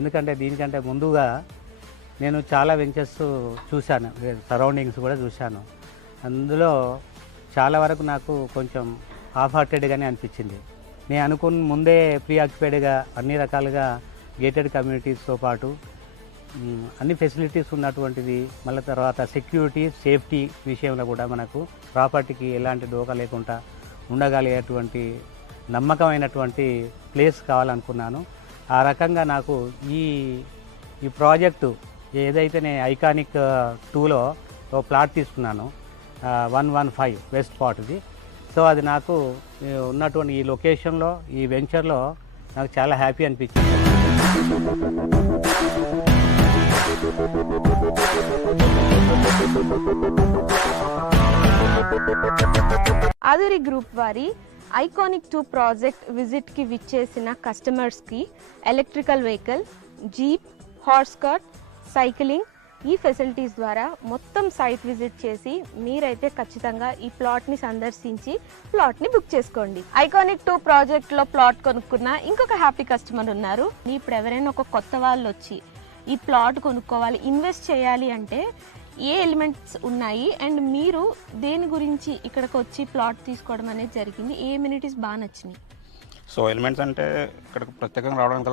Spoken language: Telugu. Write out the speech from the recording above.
ఎందుకంటే దీనికంటే ముందుగా నేను చాలా వెంచర్స్ చూశాను, సరౌండింగ్స్ కూడా చూశాను. అందులో చాలా వరకు నాకు కొంచెం హాఫ్ హార్టెడ్గానే అనిపించింది. నేను అనుకున్న ముందే ప్రీ ఆక్యుపైడ్గా అన్ని రకాలుగా గేటెడ్ కమ్యూనిటీస్తో పాటు అన్ని ఫెసిలిటీస్ ఉన్నటువంటిది, మళ్ళీ తర్వాత సెక్యూరిటీ సేఫ్టీ విషయంలో కూడా మనకు ప్రాపర్టీకి ఎలాంటి డోకా లేకుండా ఉండగలిగేటువంటి నమ్మకమైనటువంటి ప్లేస్ కావాలనుకున్నాను. ఆ రకంగా నాకు ఈ ప్రాజెక్టు ఏదైతే నేను ఐకానిక్ 2లో ఓ ప్లాట్ తీసుకున్నాను, 115 వెస్ట్ పాట్ది. సో అది నాకు ఉన్నటువంటి ఈ లొకేషన్లో, ఈ వెంచర్లో నాకు చాలా హ్యాపీ అనిపించింది. ఆదురి గ్రూప్ వారి ఐకానిక్ 2 ప్రాజెక్ట్ విజిట్కి విచ్చేసిన కస్టమర్స్కి electrical vehicle, jeep, horse cart, cycling ఈ ఫెసిలిటీస్ ద్వారా మొత్తం సైట్ విజిట్ చేసి మీరైతే ఖచ్చితంగా ఈ ప్లాట్ని సందర్శించి ప్లాట్ని బుక్ చేసుకోండి. ఐకానిక్ 2 ప్రాజెక్ట్లో ప్లాట్ కొనుక్కున్న ఇంకొక హ్యాపీ కస్టమర్ ఉన్నారు. ఇప్పుడు ఎవరైనా ఒక కొత్త వాళ్ళు వచ్చి ఈ ప్లాట్ కొనుక్కోవాలి, ఇన్వెస్ట్ చేయాలి అంటే ఏ ఎలిమెంట్స్ ఉన్నాయి అండ్ మీరు దేని గురించి ఇక్కడికి వచ్చి ప్లాట్ తీసుకోవడం అనేది జరిగింది, ఏ ఎమ్యూనిటీస్ బాగా నచ్చినాయి? సో ఎలిమెంట్స్ అంటే ఇక్కడికి ప్రత్యేకంగా రావడానికి